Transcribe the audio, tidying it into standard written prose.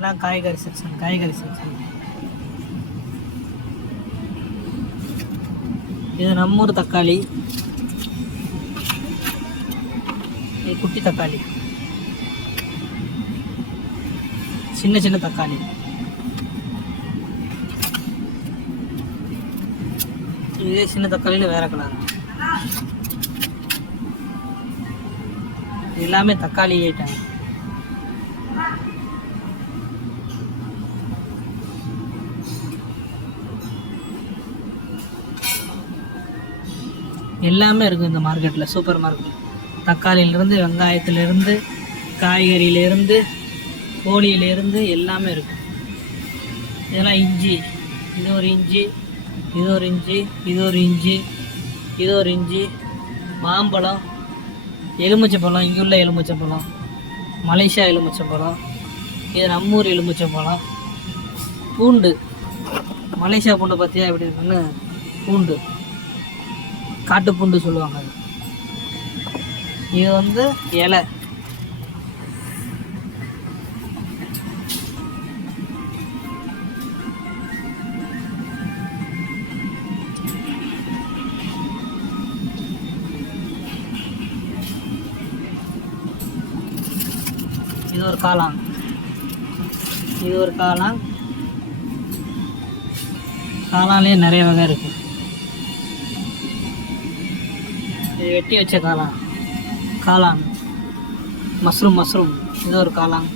இதெல்லாம் காய்கறி செக்ஷன். இது நம்மூர் தக்காளி, இது குட்டி தக்காளி, சின்ன தக்காளி. இதே சின்ன தக்காளியில் வேற கலர். எல்லாமே தக்காளி ஐட்டம். எல்லாமே இருக்குது இந்த மார்க்கெட்டில், சூப்பர் மார்க்கெட். தக்காளியிலேருந்து, வெங்காயத்துலேருந்து, காய்கறியிலேருந்து, கோழியிலேருந்து எல்லாமே இருக்குது. இதெல்லாம் இஞ்சி, இது ஒரு இஞ்சி, இது ஒரு இஞ்சி, இது ஒரு இஞ்சி, இது ஒரு இஞ்சி. மாம்பழம், எலுமிச்சைப்பழம், இங்கே உள்ள எலுமிச்சைப்பழம், மலேசியா எலுமிச்சைப்பழம், இது நம்மூர் எலுமிச்சைப்பழம். பூண்டு, மலேசியா பூண்டு பார்த்தியா எப்படி இருக்குன்னு, பூண்டு, காட்டு பூண்டு சொல்லுவாங்க. இது வந்து இலை. இது ஒரு காளான், இது ஒரு காளான். காளான்லேயே நிறைய வகை இருக்குது. இது வெட்டி வச்ச காளான். மஷ்ரூம், இது ஒரு காளான்.